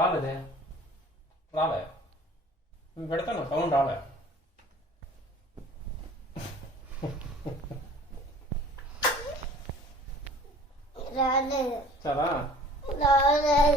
ராலதே ராவே விடத்தணும் sound ராவே ராலே சரா ராலே